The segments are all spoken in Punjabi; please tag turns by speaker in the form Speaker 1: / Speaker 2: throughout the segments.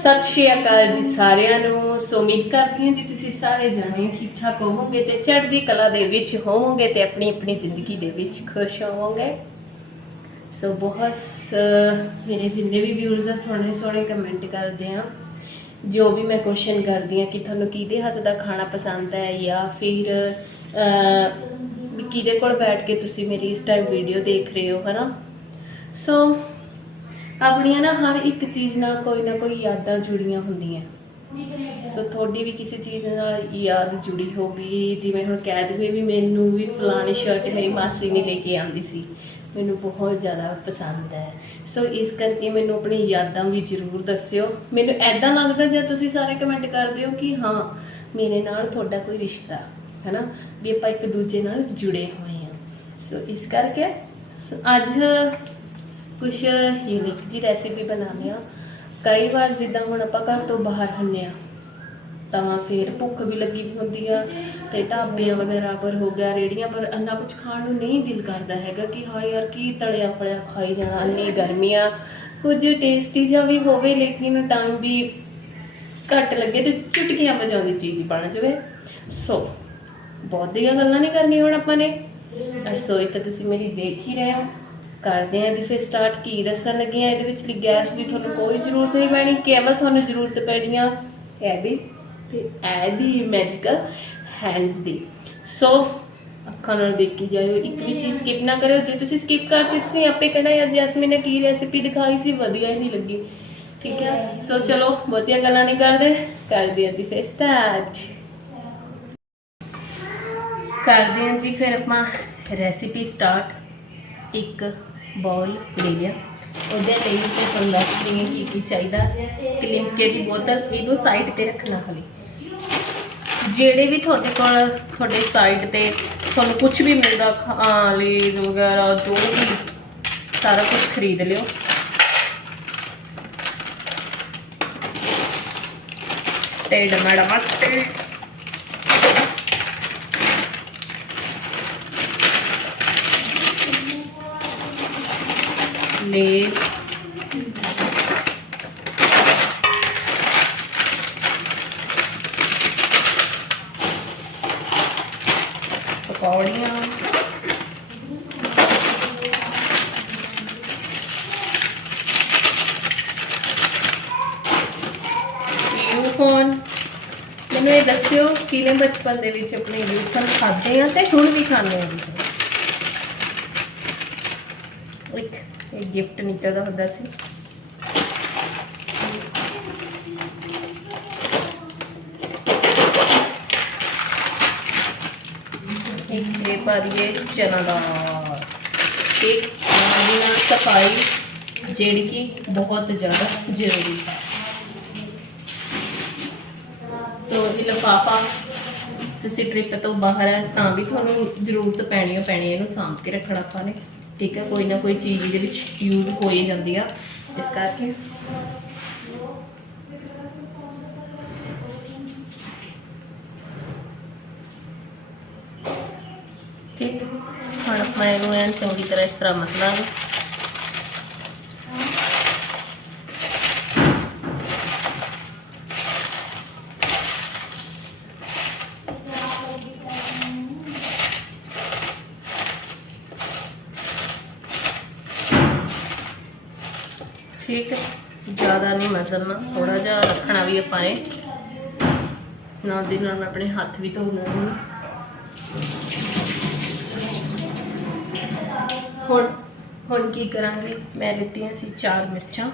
Speaker 1: ਸਤਿ ਸ਼੍ਰੀ ਅਕਾਲ ਜੀ ਸਾਰਿਆਂ ਨੂੰ। ਸੋ ਉਮੀਦ ਕਰਦੀ ਹਾਂ ਜੀ ਤੁਸੀਂ ਸਾਰੇ ਜਾਣੇ ਠੀਕ ਠਾਕ ਹੋਵੋਗੇ ਤੇ ਚੜ੍ਹਦੀ ਕਲਾ ਦੇ ਵਿੱਚ ਹੋਵੋਗੇ ਤੇ ਆਪਣੀ ਆਪਣੀ ਜ਼ਿੰਦਗੀ ਦੇ ਵਿੱਚ ਖੁਸ਼ ਹੋਵੋਗੇ। ਸੋ ਬਹੁਤ ਮੇਰੇ ਜਿੰਨੇ ਵੀ ਵਿਊਅਰਸ ਆ ਸੋਹਣੇ ਸੋਹਣੇ ਕਮੈਂਟ ਕਰਦੇ ਆ। ਜੋ ਵੀ ਮੈਂ ਕੁਐਸਚਨ ਕਰਦੀ ਆ ਕਿ ਤੁਹਾਨੂੰ ਕਿਹਦੇ ਹੱਥ ਦਾ ਖਾਣਾ ਪਸੰਦ ਹੈ ਜਾਂ ਫਿਰ ਕਿਹਦੇ ਕੋਲ ਬੈਠ ਕੇ ਤੁਸੀਂ ਮੇਰੀ ਇਸ ਟਾਈਮ ਵੀਡੀਓ ਦੇਖ ਰਹੇ ਹੋ, ਹਨਾ। ਸੋ ਆਪਣੀਆਂ ਨਾ ਹਰ ਇੱਕ ਚੀਜ਼ ਨਾਲ ਕੋਈ ਨਾ ਕੋਈ ਯਾਦਾਂ ਜੁੜੀਆਂ ਹੁੰਦੀਆਂ। ਸੋ ਤੁਹਾਡੀ ਵੀ ਕਿਸੇ ਚੀਜ਼ ਨਾਲ ਯਾਦ ਜੁੜੀ ਹੋਗੀ ਜਿਵੇਂ ਹੁਣ ਕਹਿ ਦਵੇ ਵੀ ਮੈਨੂੰ ਵੀ ਫਲਾਣੀ ਸ਼ਰਟ ਮੇਰੀ ਮਾਸੀ ਨੇ ਲੈ ਕੇ ਆਂਦੀ ਸੀ। ਮੈਨੂੰ ਬਹੁਤ ਜ਼ਿਆਦਾ ਪਸੰਦ ਹੈ। ਸੋ ਇਸ ਕਰਕੇ ਮੈਨੂੰ ਆਪਣੀ ਯਾਦਾਂ ਵੀ ਜ਼ਰੂਰ ਦੱਸਿਓ। ਮੈਨੂੰ ਐਦਾਂ ਲੱਗਦਾ ਜੇ ਤੁਸੀਂ ਸਾਰੇ ਕਮੈਂਟ ਕਰਦੇ ਹੋ ਕਿ ਹਾਂ, ਮੇਰੇ ਨਾਲ ਤੁਹਾਡਾ ਕੋਈ ਰਿਸ਼ਤਾ ਹੈ ਵੀ ਆਪਾਂ ਇੱਕ ਦੂਜੇ ਨਾਲ ਜੁੜੇ ਹੋਏ ਹਾਂ। ਸੋ ਇਸ ਕਰਕੇ ਅੱਜ ਕੁਝ ਯੂਨੀਕ ਜੀ ਰੈਸਿਪੀ ਬਣਾਉਂਦੇ ਆ ਕਈ ਵਾਰ ਜਿੱਦਾਂ ਹੁਣ ਆਪਾਂ ਘਰ ਤੋਂ ਬਾਹਰ ਹੁੰਨੇ ਆ ਤਾਂ ਫਿਰ ਭੁੱਖ ਵੀ ਲੱਗੀ ਹੁੰਦੀ ਆ ਤੇ ਢਾਬਿਆਂ ਵਗੈਰਾ ਪਰ ਹੋ ਗਿਆ ਰੇੜੀਆਂ ਪਰ ਅੰਨਾ ਕੁਝ ਖਾਣ ਨੂੰ ਨਹੀਂ ਦਿਲ ਕਰਦਾ ਹੈਗਾ ਕਿ ਹਾਂ ਯਾਰ ਕੀ ਤਲਿਆ ਫਲਿਆ ਖਾਈ ਜਾਣਾ, ਇੰਨੀ ਗਰਮੀ ਆ। ਕੁਝ ਟੇਸਟੀ ਜਿਹਾ ਵੀ ਹੋਵੇ ਲੇਕਿਨ ਟਾਈਮ ਵੀ ਘੱਟ ਲੱਗੇ ਤੇ ਚੁਟਕੀਆਂ ਵਜਾਉਂਦੀ ਚੀਜ਼ ਬਣ ਜਾਵੇ। ਸੋ ਬਹੁਤ ਦੀਆਂ ਗੱਲਾਂ ਨਹੀਂ ਕਰਨੀਆਂ ਹੁਣ ਆਪਾਂ ਨੇ। ਰਸੋਈ ਤਾਂ ਤੁਸੀਂ ਮੇਰੀ ਦੇਖ ਹੀ ਰਹੇ ਹੋ। ਕਰਦੇ ਹਾਂ ਜੀ, ਫਿਰ ਸਟਾਰਟ ਕੀ ਦੱਸਣ ਲੱਗੇ ਆ ਇਹਦੇ ਵਿੱਚ ਵੀ ਗੈਸ ਦੀ ਤੁਹਾਨੂੰ ਕੋਈ ਜ਼ਰੂਰਤ ਨਹੀਂ ਪੈਣੀ, ਕੇਵਲ ਤੁਹਾਨੂੰ ਜ਼ਰੂਰਤ ਪੈਣੀ ਆ ਇਹਦੀ ਤੇ ਇਹਦੀ ਮੈਜੀਕਲ ਹੈਂਡਸ ਦੀ। ਸੋ ਅੱਖਾਂ ਨਾਲ ਦੇਖੀ ਜਾਇਓ, ਇੱਕ ਵੀ ਚੀਜ਼ ਸਕਿਪ ਨਾ ਕਰਿਓ। ਜੇ ਤੁਸੀਂ ਸਕਿਪ ਕਰਦੇ, ਤੁਸੀਂ ਆਪੇ ਕਹਿਣਾ, ਯਾਰ ਜੈਸਮੀਨ ਨੇ ਕੀ ਰੈਸਿਪੀ ਦਿਖਾਈ ਸੀ, ਵਧੀਆ ਹੀ ਲੱਗੀ। ਠੀਕ ਹੈ? ਸੋ ਚਲੋ, ਬਹੁਤੀਆਂ ਗੱਲਾਂ ਨਹੀਂ ਕਰਦੇ ਕਰਦੇ ਹਾਂ ਜੀ ਫਿਰ ਸਟਾਰਟ ਕਰਦੇ ਹਾਂ ਜੀ ਫਿਰ ਆਪਾਂ ਰੈਸਿਪੀ ਸਟਾਰਟ ਇੱਕ ਬੋਲ ਲੈ ਲਿਆ ਉਹਦੇ ਲਈ ਤੇ ਤੁਹਾਨੂੰ ਦੱਸਦੀ ਕੀ ਕੀ ਚਾਹੀਦਾ। ਕਲਿੰਕੇ ਦੀ ਬੋਤਲ ਇਹਨੂੰ ਸਾਈਡ ਤੇ ਰੱਖਣਾ ਹਲੇ ਜਿਹੜੇ ਵੀ ਤੁਹਾਡੇ ਕੋਲ, ਤੁਹਾਡੇ ਸਾਈਡ ਤੇ ਤੁਹਾਨੂੰ ਕੁਝ ਵੀ ਮਿਲਦਾ, ਖਾਣ ਲਈ ਵਗੈਰਾ, ਜੋ ਵੀ, ਸਾਰਾ ਕੁਝ ਖਰੀਦ ਲਿਓ। ਤੇ ਡਮੜਾ ਮਸਤੇ ਲੇਸ ਪਕੌੜੀਆਂ ਯੂਫੋਨ ਮੈਨੂੰ ਇਹ ਦੱਸਿਓ ਕਿਵੇਂ ਬਚਪਨ ਦੇ ਵਿੱਚ ਆਪਣੇ ਯੂਫੋਨ ਖਾਦੇ ਆ ਤੇ ਹੁਣ ਵੀ ਖਾਂਦੇ ਆ ਤੁਸੀਂ ਇੱਕ ਇਹ ਗਿਫਟ ਦਾ ਹੁੰਦਾ ਸੀ। ਇੱਕ ਇਹ ਪਾਰੀਏ ਚਨਾ ਦਾਲ ਇੱਕ ਪਾਣੀ ਨਾਲ ਸਫ਼ਾਈ, ਜਿਹੜੀ ਕਿ ਬਹੁਤ ਜ਼ਿਆਦਾ ਜ਼ਰੂਰੀ ਹੈ। ਸੋ ਇਹ ਲਿਫਾਫਾ, ਤੁਸੀਂ ਟ੍ਰਿਪ ਤੋਂ ਬਾਹਰ ਹੈ, ਤਾਂ ਵੀ ਤੁਹਾਨੂੰ ਜ਼ਰੂਰਤ ਪੈਣੀ ਓ ਪੈਣੀ ਇਹਨੂੰ ਸਾਂਭ ਕੇ ਰੱਖਣਾ ਆਪਾਂ ਨੇ। ਠੀਕ ਹੈ, ਕੋਈ ਨਾ ਕੋਈ ਚੀਜ਼ ਇਹਦੇ ਵਿੱਚ ਯੂਜ਼ ਹੋ ਹੀ ਜਾਂਦੀ ਆ। ਇਸ ਕਰਕੇ ਠੀਕ, ਹੁਣ ਆਪਾਂ ਇਹਨੂੰ ਐਨ ਚੰਗੀ ਤਰ੍ਹਾਂ ਇਸ ਤਰ੍ਹਾਂ ਮਸਲਾਂਗੇ ਠੀਕ ਹੈ ਜ਼ਿਆਦਾ ਨਹੀਂ ਥੋੜਾ ਜਿਹਾ ਰੱਖਣਾ ਵੀ ਆਪਾਂ ਨੇ। ਨਾਲ ਦੀ ਨਾਲ ਆਪਣੇ ਹੱਥ ਵੀ ਧੋ ਹੈ ਹੁਣ ਹੁਣ ਕੀ ਕਰਾਂਗੇ? ਮੈਂ ਲਿੱਤੀਆਂ ਸੀ ਚਾਰ ਮਿਰਚਾਂ।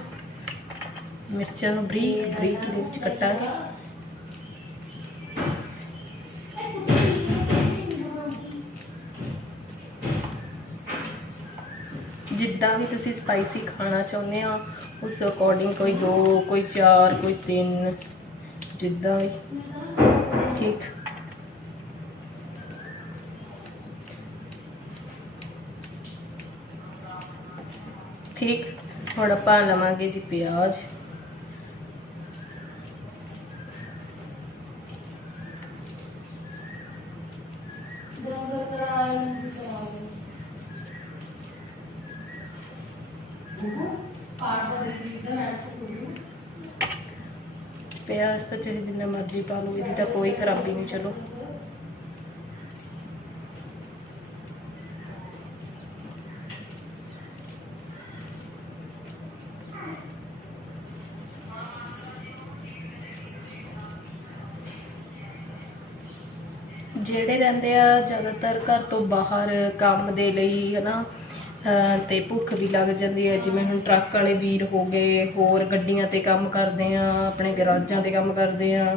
Speaker 1: ਮਿਰਚਾਂ ਨੂੰ ਬਰੀਕ ਬਰੀਕ ਦੇ ਵਿੱਚ ਕੱਟਾਂਗੇ। ਜਿੱਦਾਂ ਵੀ ਤੁਸੀਂ ਸਪਾਈਸੀ ਖਾਣਾ ਚਾਹੁੰਦੇ ਆ ਉਸ ਅਕੋਰਡਿੰਗ ਕੋਈ ਦੋ, ਕੋਈ ਚਾਰ, ਕੋਈ ਤਿੰਨ, ਜਿੱਦਾਂ ਵੀ। ਠੀਕ। ਠੀਕ। ਹੁਣ ਆਪਾਂ ਲਵਾਂਗੇ ਜੀ ਪਿਆਜ਼। ਪਿਆਜ਼ ਤਾਂ ਚਾਹੇ ਜਿੰਨਾ ਮਰਜ਼ੀ ਪਾ ਲਓ, ਇਹਦੀ ਤਾਂ ਕੋਈ ਖਰਾਬੀ ਨਹੀਂ, ਚਲੋ। ਜਿਹੜੇ ਰਹਿੰਦੇ ਆ ਜ਼ਿਆਦਾਤਰ ਘਰ ਤੋਂ ਬਾਹਰ ਕੰਮ ਦੇ ਲਈ, ਹਨਾ ਤੇ ਭੁੱਖ ਵੀ ਲੱਗ ਜਾਂਦੀ ਹੈ। ਜਿਵੇਂ ਹੁਣ ਟਰੱਕ ਵਾਲੇ ਵੀਰ ਹੋ ਗਏ, ਹੋਰ ਗੱਡੀਆਂ ਤੇ ਕੰਮ ਕਰਦੇ ਆ, ਆਪਣੇ ਗਰਾਜਾਂ ਤੇ ਕੰਮ ਕਰਦੇ ਆ।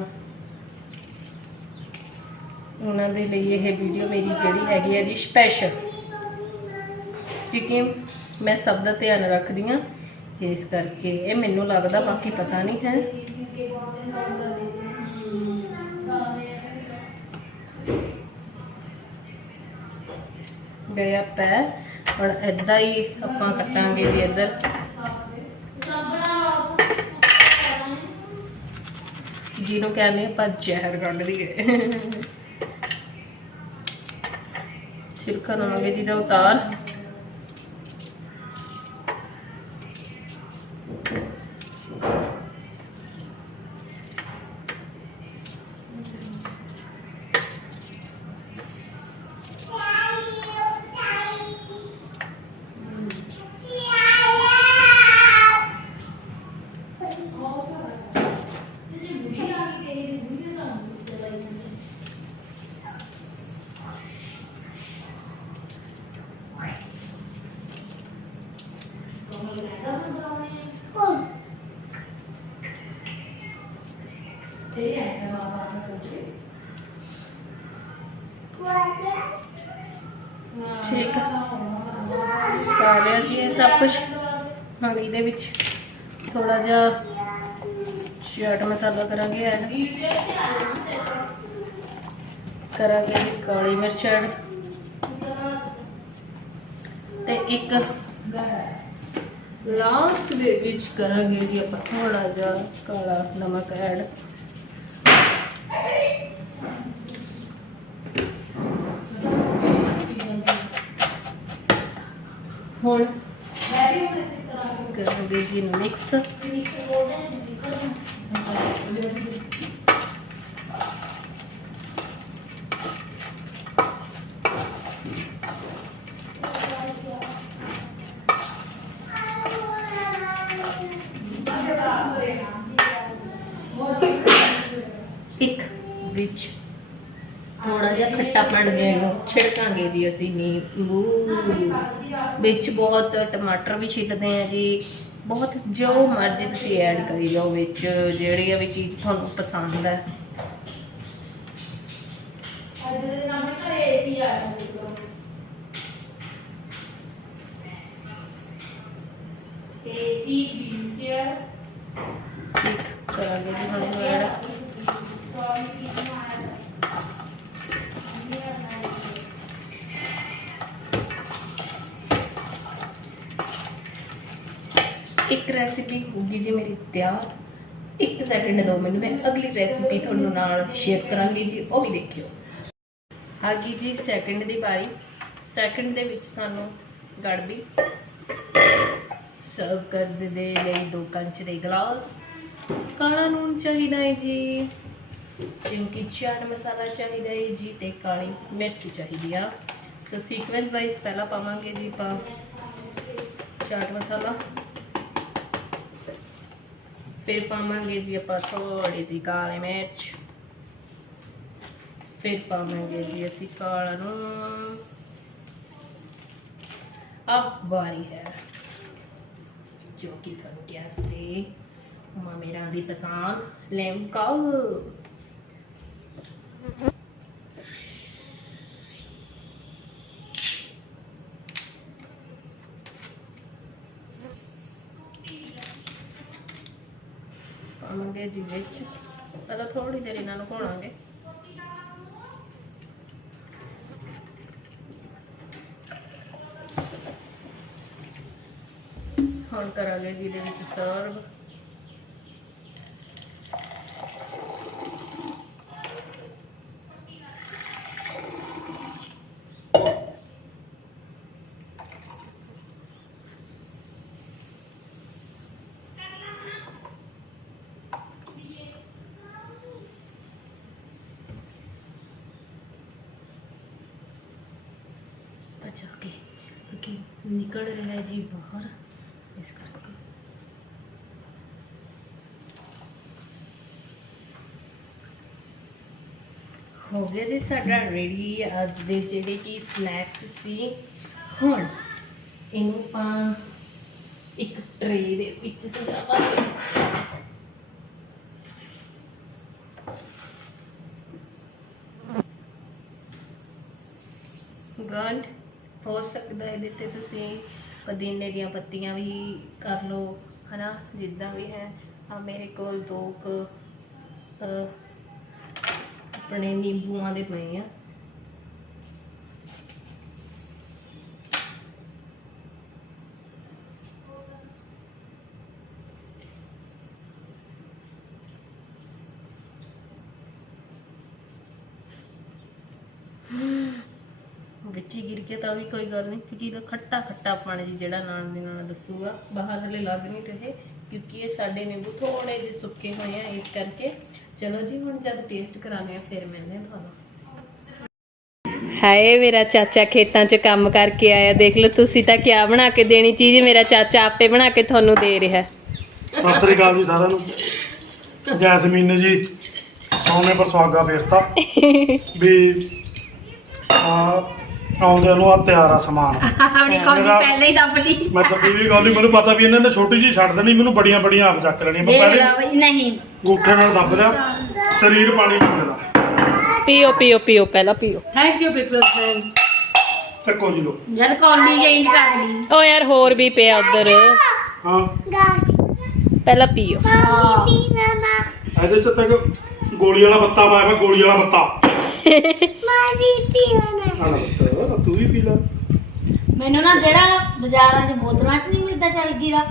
Speaker 1: ਉਹਨਾਂ ਦੇ ਲਈ ਇਹ ਵੀਡੀਓ ਮੇਰੀ ਜਿਹੜੀ ਹੈਗੀ ਹੈ ਜੀ ਸਪੈਸ਼ਲ ਕਿਉਂਕਿ ਮੈਂ ਸਭ ਦਾ ਧਿਆਨ ਰੱਖਦੀ ਆ ਇਸ ਕਰਕੇ ਇਹ ਮੈਨੂੰ ਲੱਗਦਾ ਬਾਕੀ ਪਤਾ ਨਹੀਂ ਹੈ। ਗਿਆ ਪੈ ਹੁਣ ਏਦਾਂ ਹੀ ਆਪਾਂ ਕੱਟਾਂਗੇ ਜੀ ਇੱਧਰ। ਜਿਹਨੂੰ ਕਹਿੰਦੇ ਆਪਾਂ ਜ਼ਹਿਰ ਕੱਢ ਲਈਏ ਛਿਲਕਾ ਲਾਵਾਂਗੇ ਜਿਹਦਾ ਉਤਾਰ। ਪਾ ਲਿਆ ਜੀ ਇਹ ਸਭ ਕੁਝ ਹੁਣ ਇਹਦੇ ਵਿੱਚ। ਥੋੜਾ ਜਿਹਾ ਚਾਟ ਮਸਾਲਾ ਕਰਾਂਗੇ ਐਡ। ਕਰਾਂਗੇ ਕਾਲੀ ਮਿਰਚ ਐਡ। ਤੇ ਇੱਕ ਲਾਸਟ ਦੇ ਵਿੱਚ ਕਰਾਂਗੇ ਜੀ ਆਪਾਂ ਥੋੜਾ ਜਿਹਾ ਕਾਲਾ ਨਮਕ ਐਡ। ਹੁਣ ਕਰਾਂਗੇ ਜੀ ਮਿਕਸ ਇੱਕ ਵਿੱਚ ਥੋੜਾ ਜਿਹਾ ਖੱਟਾਪਣ ਦੇਣ ਨੂੰ ਛਿੜਕਾਂਗੇ ਜੀ ਅਸੀਂ ਨਿੰਬੂ ਵਿੱਚ ਬਹੁਤ ਟਮਾਟਰ ਵੀ ਛਿੱਟਦੇ ਆ ਜੀ ਬਹੁਤ ਜੋ ਮਰਜ਼ੀ ਤੁਸੀਂ ਐਡ ਕਰੀ ਜਾਓ ਵਿੱਚ ਜਿਹੜੀ ਆ ਵੀ ਚੀਜ਼ ਤੁਹਾਨੂੰ ਪਸੰਦ ਹੈ ਠੀਕ ਕਰਾਂਗੇ ਜੀ ਹੁਣ ਇਹਨੂੰ ਐਡ ਇੱਕ ਰੈਸਿਪੀ ਹੋਊਗੀ ਜੀ ਮੇਰੀ ਤਿਆਰ। ਇੱਕ ਸੈਕਿੰਡ ਦਿਓ ਮੈਨੂੰ ਮੈਂ ਅਗਲੀ ਰੈਸਿਪੀ ਤੁਹਾਨੂੰ ਨਾਲ ਸ਼ੇਅਰ ਕਰਾਂਗੀ ਜੀ, ਉਹ ਵੀ ਦੇਖਿਓ। ਆ ਗਈ ਜੀ ਸੈਕਿੰਡ ਦੀ ਵਾਰੀ। ਸੈਕਿੰਡ ਦੇ ਵਿੱਚ ਸਾਨੂੰ ਗੜਬੀ ਸਰਵ ਕਰਨ ਦੇ ਲਈ ਦੋ ਕੰਚ ਦੇ ਗਲਾਸ। ਕਾਲਾ ਨੂਨ ਚਾਹੀਦਾ ਹੈ ਜੀ। ਕਿਉਂਕਿ ਚਾਟ ਮਸਾਲਾ ਚਾਹੀਦਾ ਹੈ ਜੀ ਤੇ ਕਾਲੀ ਮਿਰਚ ਚਾਹੀਦੀ ਆ। ਸੋ ਸੀਕੁਐਂਸ ਵਾਈਜ਼ ਪਹਿਲਾਂ ਪਾਵਾਂਗੇ ਜੀ ਆਪਾਂ ਚਾਟ ਮਸਾਲਾ। ਫਿਰ ਪਾਵਾਂਗੇ ਜੀ ਆਪਾਂ ਥੋੜੀ ਜਿਹੀ ਕਾਲੀ ਮਿਰਚ। ਫਿਰ ਪਾਵਾਂਗੇ ਜੀ ਅਸੀਂ ਕਾਲਾ ਨੂੰ ਅਬ ਵਾਰੀ ਹੈ। ਜੋ ਕਿ ਤੁਹਾਨੂੰ ਕਿਹਾ ਸੀ ਮਾ ਮੇਰਾ ਦੀ ਪਸੰਦ ਲੈਮਕਾਉ ਪਾਵਾਂਗੇ ਜੀ ਵਿੱਚ। ਪਹਿਲਾਂ ਥੋੜੀ ਦੇਰ ਇਹਨਾਂ ਨੂੰ ਘੋਣਾਂਗੇ ਹੁਣ ਕਰਾਂਗੇ ਜੀ ਇਹਦੇ ਵਿੱਚ ਸਰਵ ਜਾ ਕੇ ਕਿਉਂਕਿ ਨਿਕਲ ਰਿਹਾ ਹੈ ਜੀ ਬਾਹਰ ਇਸ ਕਰਕੇ ਹੋ ਗਿਆ ਜੀ ਸਾਡਾ ਰੈਡੀ ਅੱਜ ਦੇ ਜਿਹੜੇ ਕਿ ਸਨੈਕਸ ਸੀ ਹੁਣ ਇਹਨੂੰ ਆਪਾਂ ਇੱਕ ਟਰੇ ਦੇ ਵਿੱਚ ਸਜਾਵਾਂਗੇ ਗੰਢ ਹੋ ਸਕਦਾ ਹੈ ਇਹਦੇ ਤੇ ਤੁਸੀਂ ਪੁਦੀਨੇ ਦੀਆਂ ਪੱਤੀਆਂ ਵੀ ਕਰ ਲਓ, ਹਨਾ? ਜਿੱਦਾਂ ਵੀ ਹੈ। ਆ ਮੇਰੇ ਕੋਲ ਦੋ ਕੁ ਆਪਣੇ ਨਿੰਬੂਆਂ ਦੇ ਪਏ ਆ ਵਿੱਚ ਹੀ ਗਿਰ ਕੇ ਤਾਂ ਵੀ ਕੋਈ ਗੱਲ ਨਹੀਂ ਕਿਉਂਕਿ ਇਹਦਾ ਖੱਟਾ ਖੱਟਾ ਪਾਣੀ ਜੀ ਜਿਹੜਾ ਨਾਲ ਦੀ ਨਾਲ ਦੱਸੂਗਾ। ਬਾਹਰ ਹਲੇ ਲੱਗ ਨਹੀਂ ਰਹੇ ਕਿਉਂਕਿ ਇਹ ਸਾਡੇ ਨਿੰਬੂ ਥੋੜੇ ਜਿਹੇ ਸੁੱਕੇ ਹੋਏ ਆ ਇਸ ਕਰਕੇ। ਚਲੋ ਜੀ ਹੁਣ ਜਦ ਟੇਸਟ ਕਰਾਂਗੇ ਫਿਰ ਮਿਲਦੇ ਤੁਹਾਨੂੰ। ਹਾਏ ਮੇਰਾ ਚਾਚਾ ਖੇਤਾਂ 'ਚ ਕੰਮ ਕਰਕੇ ਆਇਆ। ਦੇਖ ਲਓ ਤੁਸੀਂ ਤਾਂ ਕਿਆ ਬਣਾ ਕੇ ਦੇਣੀ ਚੀਜ਼ ਮੇਰਾ ਚਾਚਾ ਆਪੇ ਬਣਾ ਕੇ ਤੁਹਾਨੂੰ ਦੇ ਰਿਹਾ।
Speaker 2: ਸਤਿ ਸ੍ਰੀ ਅਕਾਲ ਜੀ ਸਾਰਿਆਂ ਨੂੰ। ਜੈਸਮੀਨ ਜੀ ਸੋਨੇ ਪਰ ਸੁਹਾਗਾ ਫੇਰਤਾ। ਵੀ ਆ ਆਉਂਦੇ ਨੂੰ ਆ ਤਿਆਰ ਆ ਸਮਾਨ।
Speaker 1: ਆਪਣੀ
Speaker 2: ਕੌਲੀ ਮੇਰਾ-
Speaker 1: ਪਹਿਲੇ ਹੀ ਦੱਬ ਲਈ।
Speaker 2: ਮੈਂ ਤਾਂ ਵੀ ਗੱਲ ਨਹੀਂ ਮੈਨੂੰ ਪਤਾ ਵੀ ਇਹਨਾਂ ਨੇ ਛੋਟੀ ਜੀ ਛੱਡ ਦੇਣੀ ਮੈਨੂੰ ਬੜੀਆਂ ਬੜੀਆਂ ਆਪ ਚੱਕ ਲੈਣੀਆਂ। ਮੈਂ ਪਹਿਲੇ
Speaker 1: ਨਹੀਂ।
Speaker 2: ਗੂਠੇ ਨਾਲ ਦੱਬ ਲਿਆ ਸਰੀਰ ਪਾਣੀ ਮੰਗਦਾ
Speaker 1: ਪੀਓ ਪੀਓ ਪੀਓ ਪਹਿਲਾਂ ਪੀਓ।
Speaker 3: ਥੈਂਕ ਯੂ ਪੀਪਲ ਫਰੈਂਡ
Speaker 2: ਚੱਕੋ ਜੀ ਲੋ।
Speaker 3: ਜਦ ਕੌਲੀ ਚੇਂਜ ਕਰ ਲਈ
Speaker 1: ਓ ਯਾਰ ਹੋਰ ਵੀ ਪਿਆ ਉਧਰ।
Speaker 2: ਹਾਂ।
Speaker 1: ਪਹਿਲਾਂ ਪੀਓ।
Speaker 3: ਹਾਂ
Speaker 2: ਇਹਦੇ ਚ ਤੱਕ ਗੋਲੀ ਵਾਲਾ ਬੱਤਾ ਪਾਇਆ ਵਾ ਗੋਲੀ ਵਾਲਾ ਤੂੰ ਵੀ ਪੀ ਲੈ।
Speaker 3: ਮੈਨੂੰ ਨਾ ਜਿਹੜਾ ਬਾਜ਼ਾਰਾਂ 'ਚ ਬੋਤਲਾਂ 'ਚ ਨਹੀਂ ਮਿਲਦਾ ਚੱਲ ਜੀਰਾ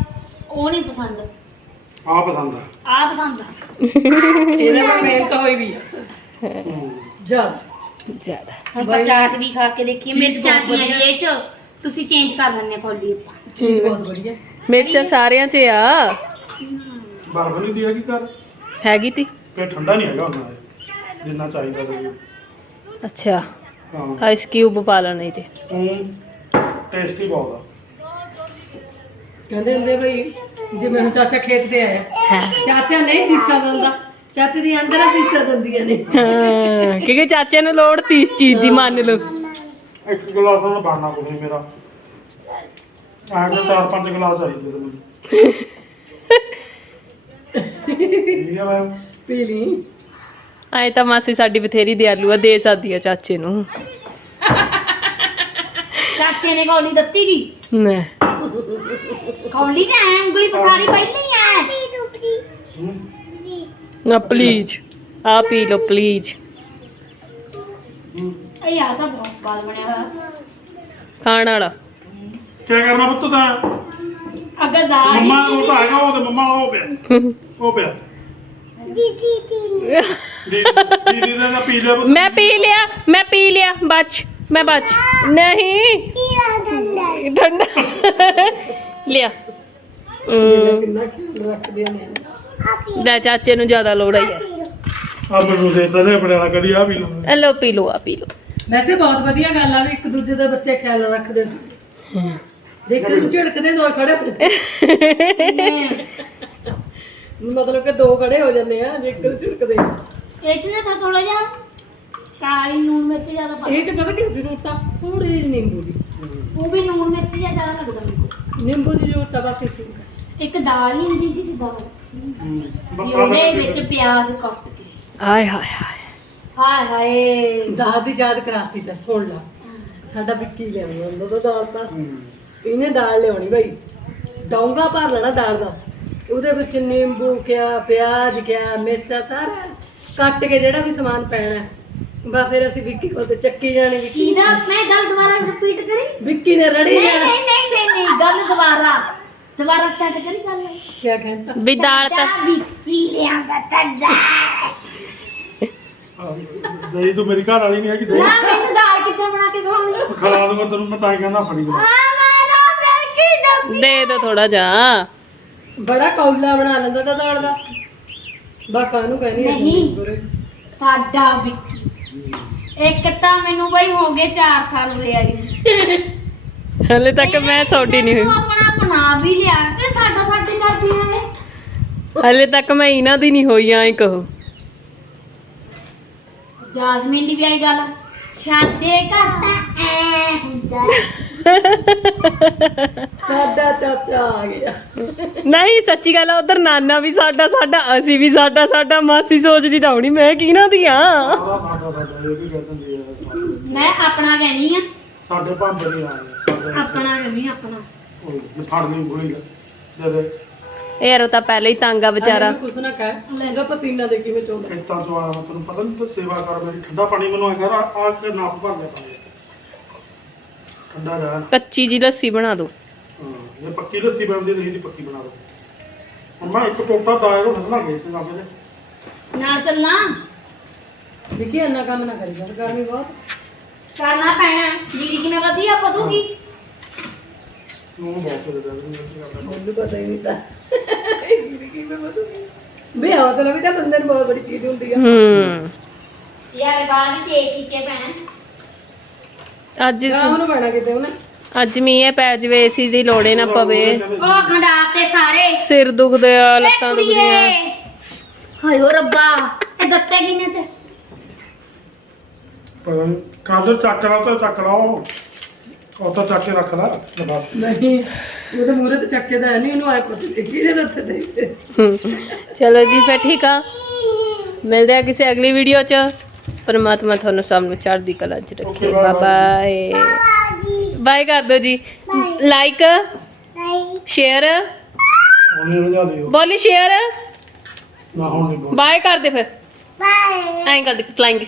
Speaker 3: ਉਹ ਨਹੀਂ ਪਸੰਦ।
Speaker 2: ਆ ਪਸੰਦ ਆ।
Speaker 3: ਆ ਪਸੰਦ ਆ।
Speaker 4: ਇਹਦੇ ਨਾਲ ਮੇਨ ਤਾਂ ਹੋਈ ਵੀ ਆ।
Speaker 2: ਹੂੰ।
Speaker 4: ਜਦ
Speaker 1: ਜ਼ਿਆਦਾ।
Speaker 3: ਹੁਣ ਤਾਂ ਚਾਟ ਵੀ ਖਾ ਕੇ ਦੇਖੀਏ
Speaker 4: ਚੀਜ਼
Speaker 3: ਮਿਰਚਾਂ
Speaker 4: ਬਹੁਤ
Speaker 3: ਦੀਆਂ ਇਹ 'ਚ। ਤੁਸੀਂ ਚੇਂਜ ਕਰ ਲੈਣੇ ਕੌਲੀ ਆਪਾਂ।
Speaker 4: ਚੀਜ਼ ਬਹੁਤ ਵਧੀਆ।
Speaker 1: ਮਿਰਚਾਂ ਸਾਰਿਆਂ 'ਚ ਆ।
Speaker 2: ਬਰਫ ਨਹੀਂ ਦੀ ਹੈਗੀ ਘਰ?
Speaker 1: ਹੈਗੀ ਤੀ।
Speaker 2: ਤੇ ਠੰਡਾ ਨਹੀਂ ਹੈਗਾ ਉਹਨਾਂ ਦਾ। ਜਿੰਨਾ ਚਾਹੀਦਾ ਸੀ
Speaker 1: ਅੱਛਾ।
Speaker 2: ਹਾਂ
Speaker 1: ਆਈਸ ਕਿਊਬ ਪਾ ਲੈਣਾ ਇਹਦੇ
Speaker 2: ਹੂੰ ਟੇਸਟੀ ਬਹੁਤ ਆ।
Speaker 4: ਕਹਿੰਦੇ ਹੁੰਦੇ ਬਈ ਜਿਵੇਂ ਹੁਣ ਚਾਚਾ ਖੇਤ ਤੇ ਆਇਆ ਚਾਚਾ ਨਹੀਂ ਸੀਸਾ ਦਿੰਦਾ। ਚਾਚੇ ਦੀ ਅੰਦਰ ਆ ਸੀਸਾ ਦਿੰਦੀਆਂ ਨੇ।
Speaker 1: ਹਾਂ ਕਿਉਂਕਿ ਚਾਚੇ ਨੂੰ ਲੋੜ ਤੀ ਇਸ ਚੀਜ਼ ਦੀ ਮੰਨ ਲਓ।
Speaker 2: ਇੱਕ ਗਲਾਸ ਨਾਲ ਬਣਨਾ ਕੁਝ ਨਹੀਂ ਮੇਰਾ। ਆਹ ਤਾਂ ਚਾਰ ਪੰਜ ਗਲਾਸ ਚਾਹੀਦੇ ਤੇ ਮੈਨੂੰ ਠੀਕ ਹੈ ਮੈਮ
Speaker 4: ਪੀ ਲਈ।
Speaker 1: ਐ ਤਾਂ ਮਾਸੀ ਸਾਡੀ ਬਥੇਰੀ ਦਿਆਲੂ ਆ ਦੇ ਸਕਦੀ ਆ ਚਾਚੇ ਨੂੰ।
Speaker 3: ਚਾਚੇ ਨੇ ਕੌਲੀ ਦਿੱਤੀ ਗਈ
Speaker 1: ਨਾ
Speaker 3: ਕੌਲੀ ਨਾ ਐ ਉਂਗਲੀ ਪਸਾਰੀ ਪਹਿਲਾਂ ਹੀ ਐ?
Speaker 2: ਹੂੰ।
Speaker 1: ਨਾ ਪਲੀਜ਼ ਆ ਪੀ ਲਓ ਪਲੀਜ਼
Speaker 2: ਹੂੰ।
Speaker 3: ਇਹ ਆ ਤਾਂ ਬਹੁਤ ਸਵਾਦ ਬਣਿਆ ਹੋਇਆ।
Speaker 1: ਖਾਣ ਵਾਲਾ।
Speaker 2: ਕੀ ਕਰਨਾ ਪੁੱਤ ਤਾਂ?
Speaker 3: ਅਗਰ ਦਾਲ
Speaker 2: ਮੰਮਾ ਉਹ ਤਾਂ ਹੈਗਾ ਉਹ ਤੇ ਮੰਮਾ ਉਹ ਪਿਆ। ਉਹ ਪਿਆ। ਦੀਦੀ ਦੀਦੀ ਨੇ ਤਾਂ ਪੀ ਲਿਆ ਪੁੱਤ?
Speaker 1: ਮੈਂ ਪੀ ਲਿਆ ਮੈਂ ਪੀ ਲਿਆ ਬਚ ਮੈਂ ਬਚ। ਨਹੀਂ। ਠੰਡਾ। ਲਿਆ। ਹਮ,
Speaker 4: ਕਿੰਨਾ ਖਿਆਲ ਰੱਖਦੇ ਨੇ
Speaker 1: ਲੈ ਚਾਚੇ ਨੂੰ ਜ਼ਿਆਦਾ ਲੋੜ ਆਈ ਹੈ
Speaker 2: ਆ। ਮੈਨੂੰ ਦੇ ਦਿੱਤਾ ਤੇ ਆਪਣੇ ਨਾਲ ਕਦੀ ਆ ਪੀ ਲਓ।
Speaker 1: ਇਹ ਲਓ ਪੀ ਲਓ ਆ ਪੀ ਲਓ।
Speaker 4: ਵੈਸੇ ਬਹੁਤ ਵਧੀਆ ਗੱਲ ਆ ਵੀ ਇੱਕ ਦੂਜੇ ਦੇ ਬੱਚੇ ਖਿਆਲ ਰੱਖਦੇ ਸੀ। ਦੇਖ ਨੂੰ ਝਿੜਕਦੇ ਦੋ ਖੜੇ ਮਤਲਬ ਕਿ ਦੋ ਖੜੇ ਹੋ ਜਾਂਦੇ ਆ ਜੇ ਇੱਕ ਨੂੰ ਝਿੜਕਦੇ।
Speaker 3: ਇਹ 'ਚ ਨਾ ਥੋੜਾ ਜਿਹਾ ਕਾਲੀ ਲੂਣ ਮਿਰਚ ਜ਼ਿਆਦਾ ਪਾ
Speaker 4: ਇਹ ਤੇ ਪਤਾ ਕਿ ਜ਼ਰੂਰਤ ਆ? ਥੋੜੀ ਜਿਹੀ ਨਿੰਬੂ ਦੀ।
Speaker 3: ਉਹ ਵੀ ਲੂਣ ਮਿਰਚ ਜਿਹਾ ਜ਼ਿਆਦਾ ਲੱਗਦਾ ਮੈਨੂੰ
Speaker 4: ਨਿੰਬੂ ਦੀ ਜ਼ਰੂਰਤ ਆ ਬਸ ਇਸ ਨੂੰ।
Speaker 3: ਇੱਕ ਦਾਲ ਹੀ ਹੁੰਦੀ ਸੀ ਦਾਲ
Speaker 2: ਬੱਤਾ
Speaker 3: ਉਹਦੇ ਵਿੱਚ ਪਿਆਜ਼ ਕੱਟ ਕੇ।
Speaker 1: ਆਏ ਹਾਏ ਹਾਏ।
Speaker 3: ਹਾਏ ਹਾਏ।
Speaker 4: ਦਾਲ ਦੀ ਯਾਦ ਕਰਾਤੀ ਤਾਂ ਸੁਣ ਲਾ। ਸਾਡਾ ਵਿੱਕੀ ਲਿਆਉਣੀ ਹੁੰਦਾ ਤਾਂ ਦਾਲ ਤਾਂ। ਇਹਨੇ ਦਾਲ ਲਿਆਉਣੀ ਭਾਈ ਡੋਂਗਾ ਭਰ ਲੈਣਾ ਦਾਲ ਦਾ। ਉਹਦੇ ਵਿੱਚ ਨਿੰਬੂ ਕਿਆ ਪਿਆਜ਼ ਕਿਆ ਮਿਰਚਾਂ ਸਾਰਾ ਕੱਟ ਕੇ ਜਿਹੜਾ ਵੀ ਸਮਾਨ ਪੈਣਾ ਬਾ ਫਿਰ ਅਸੀਂ ਵਿੱਕੀ ਕੋਲ ਤੇ ਚੱਕੀ ਜਾਣੀ ਵਿੱਕੀ
Speaker 3: ਕਿਹਦਾ ਮੈਂ ਗੱਲ ਦੁਬਾਰਾ ਰਿਪੀਟ ਕਰੀ?
Speaker 4: ਵਿੱਕੀ ਨੇ ਰੜੀ
Speaker 3: ਨਹੀਂ
Speaker 4: ਜਾਣਾ।
Speaker 3: ਨਹੀਂ ਨਹੀਂ ਨਹੀਂ ਨਹੀਂ ਗੱਲ ਦੁਬਾਰਾ। ਦੁਬਾਰਾ ਸਟਾਰਟ ਕਰੀ ਗੱਲ?
Speaker 4: ਕਿਆ ਕਹਿੰਦਾ?
Speaker 1: ਵੀ ਦਾਲ ਤਾਂ
Speaker 3: ਵਿੱਕੀ ਲਿਆਂਦਾ ਤੱਦਾ
Speaker 2: ਦਹੀਂ ਤੂੰ ਮੇਰੀ ਘਰ ਵਾਲੀ ਨਹੀਂ ਹੈਗੀ ਦਹੀਂ
Speaker 3: ਨਾ ਮੈਨੂੰ ਦਾਲ ਕਿੱਦਾਂ ਬਣਾ ਕੇ ਖਵਾਉਣੀ?
Speaker 2: ਖਿਲਾ ਦੂੰਗਾ ਤੈਨੂੰ ਮੈਂ ਤਾਂ ਹੀ ਕਹਿੰਦਾ ਆਪਣੀ
Speaker 3: ਆ
Speaker 2: ਬਣਾ
Speaker 3: ਮੇਰਾ ਬੇਕੀ ਦੱਸ?
Speaker 1: ਦੇ ਦੋ ਥੋੜਾ ਜਾ
Speaker 4: ਬੜਾ ਕੌਲਾ ਬਣਾ ਲੈਂਦਾ ਤਾਂ ਦਾਲ ਦਾ। ਬਾ ਕਾਹਨੂੰ ਕਹਿੰਦੀ ਆ?
Speaker 3: ਨਹੀਂ।
Speaker 4: ਗੁਰੇ।
Speaker 3: ਸਾਡਾ ਵਿੱਕੀ ਇੱਕ ਤਾਂ ਮੈਨੂੰ ਬਈ ਹੋ ਗਏ 4 ਸਾਲ ਉਰੇ ਆਈ। ਨੂੰ।
Speaker 1: ਹਲੇ ਤੱਕ ਮੈਂ ਤੁਹਾਡੀ ਨਹੀਂ ਹੋਈ।
Speaker 3: ਆਪਣਾ ਬਣਾ ਵੀ ਲਿਆ। ਤੇ ਸਾਡਾ ਸਾਡੇ ਕਰਦੀਆਂ ਨੇ
Speaker 1: ਹਲੇ ਤੱਕ ਮੈਂ ਇਹਨਾਂ ਦੀ ਨਹੀਂ ਹੋਈ ਐਂ ਕਹੋ।
Speaker 3: ਜਾਸਮੀਨ ਦੀ ਵੀ ਆਈ ਗੱਲ। ਐ। ਹੁੰਦਾ
Speaker 4: ਸਾਡਾ ਚਾਚਾ ਆ ਗਿਆ।
Speaker 1: ਨਹੀਂ ਸੱਚੀ ਗੱਲ ਆ ਉਧਰ ਨਾਨਾ ਵੀ ਸਾਡਾ ਸਾਡਾ ਅਸੀਂ ਵੀ ਸਾਡਾ ਸਾਡਾ ਮਾਸੀ ਸੋਚਦੀ ਤਾਂ ਹੋਣੀ ਮੈਂ ਕਿਹਨਾਂ ਦੀ ਆ
Speaker 3: ਮੈਂ ਆਪਣਾ ਕਹਿਣੀ ਆ।
Speaker 2: ਸਾਡੇ ਭਾਂਡੇ ਨਹੀਂ ਆ
Speaker 3: ਆਪਣਾ ਕਹਿਣੀ ਆਪਣਾ।
Speaker 2: ਉਹ ਫੜ ਲਈ ਗੋਲੀ ਜਦੇ
Speaker 1: ਯਾਰ ਉਹ ਤਾਂ ਪਹਿਲੇ ਹੀ ਤੰਗ ਆ ਵਿਚਾਰਾ।
Speaker 4: ਕੁਛ ਨਾ ਕਹਿ। ਲੈਂਦਾ ਪਸੀਨਾ ਦੇ ਕਿਵੇਂ ਚੋਂਦਾ
Speaker 2: ਖੇਤਾਂ ਤੋਂ ਆਇਆ ਤੈਨੂੰ ਪਤਾ ਨਹੀਂ ਤੂੰ ਸੇਵਾ ਕਰ ਮੇਰੀ ਠੰਡਾ ਪਾਣੀ ਮੈਨੂੰ ਆ ਕਰ ਆ ਕੇ ਨੱਪ ਭਰ ਲਿਆ ਪਾਣੀ। ਠੰਡਾ ਰਹਿਣ
Speaker 1: ਕੱਚੀ ਜੀ ਲੱਸੀ ਬਣਾ ਦਿਓ
Speaker 2: ਹਾਂ, ਜੇ ਪੱਕੀ ਲੱਸੀ ਬਣਦੀ ਨਹੀਂ ਦੀ ਪੱਕੀ ਬਣਾ ਦੋ ਹੁਣ ਮੈਂ ਇੱਕ ਟੋਟਾ ਦਾਇਰ ਉਹ ਠੰਡਾ ਗਏ ਤੇ ਲੱਗ ਜੇ
Speaker 3: ਨਾਲ ਚੱਲਾਂ
Speaker 4: ਦੇਖੀ ਇੰਨਾ ਕੰਮ ਨਾ ਕਰੀ ਕਰ ਗਰਮੀ ਬਹੁਤ।
Speaker 3: ਕਰਨਾ ਪੈਣਾ। ਦੀਦੀ ਕਿਵੇਂ ਵਧੀਆ ਪਦੂਗੀ
Speaker 2: ਨੂੰ ਬਹੁਤ ਦੇ ਦੇ ਦੇ
Speaker 4: ਮੈਨੂੰ ਪਤਾ ਹੀ ਨਹੀਂ ਤਾਂ। ਵੀ ਹੌਸਲਾ ਵੀ ਤਾਂ ਬੰਦੇ ਨੂੰ ਬਹੁਤ ਬੜੀ ਚੀਜ਼ ਹੁੰਦੀ ਆ।
Speaker 1: ਹੂੰ।
Speaker 3: ਯਾਰ ਬਾਹਰ ਵੀ ਤੇਜ਼ ਕੀਤੇ ਪੈਣ
Speaker 1: ਅੱਜ
Speaker 4: ਨੂੰ ਕਿਤੇ ਉਹਨੇ।
Speaker 1: ਅੱਜ ਮੀਂਹ ਪੈ ਜਵੇ ਏਸੀ ਦੀ ਲੋੜੇ ਨਾ ਪਵੇ।
Speaker 3: ਉਹ ਖੰਡਾਤੇ ਸਾਰੇ।
Speaker 1: ਸਿਰ ਦੁਖਦੇ ਆ ਲੱਤਾਂ। ਦੁਖਦੀਆਂ।
Speaker 3: ਹਾਏ ਓ ਰੱਬਾ ਇਹ ਗੱਤੇ ਕਿਨੇ ਤੇ?
Speaker 2: ਪਰ ਕਾਹਦੇ ਚੱਕ ਲਾ ਤਾਂ ਚੱਕ ਲਾ ਉਹ ਉਹ ਤਾਂ ਚੱਕ ਕੇ ਰੱਖ ਲੈ ਲਗਾ
Speaker 4: ਨਹੀਂ ਉਹਦੇ ਮੂਹਰੇ ਤੇ ਚੱਕੇ ਦਾ ਨਹੀਂ ਉਹਨੂੰ ਆਏ ਪਤਾ ਨਹੀਂ ਕਿਹਦੇ ਦੇ ਹੱਥ ਦੇ
Speaker 1: ਹੂੰ। ਚਲੋ ਜੀ ਫਿਰ ਠੀਕ ਆ। ਮਿਲਦੇ ਆ ਕਿਸੇ ਅਗਲੀ ਵੀਡੀਓ ਚ। ਪਰਮਾਤਮਾ ਤੁਹਾਨੂੰ ਸਭ ਨੂੰ ਚੜ੍ਹਦੀ ਕਲਾ ਚ ਰੱਖੇ।
Speaker 2: Bye,
Speaker 1: ਬਾਏ ਬਾਏ ਕਰ ਦਿਓ ਜੀ। ਲਾਈਕ ਸ਼ੇਅਰ
Speaker 2: ਉਹਨੇ ਰਜਾ ਦਿਓ
Speaker 1: ਬੋਲੀ ਸ਼ੇਅਰ
Speaker 2: ਨਾ ਹੁਣ ਨਹੀਂ
Speaker 1: ਬਾਏ ਕਰ ਦੇ ਫਿਰ। ਬਾਏ ਐਂ ਕਰ ਦੇ ਫਲਾਈਂਗ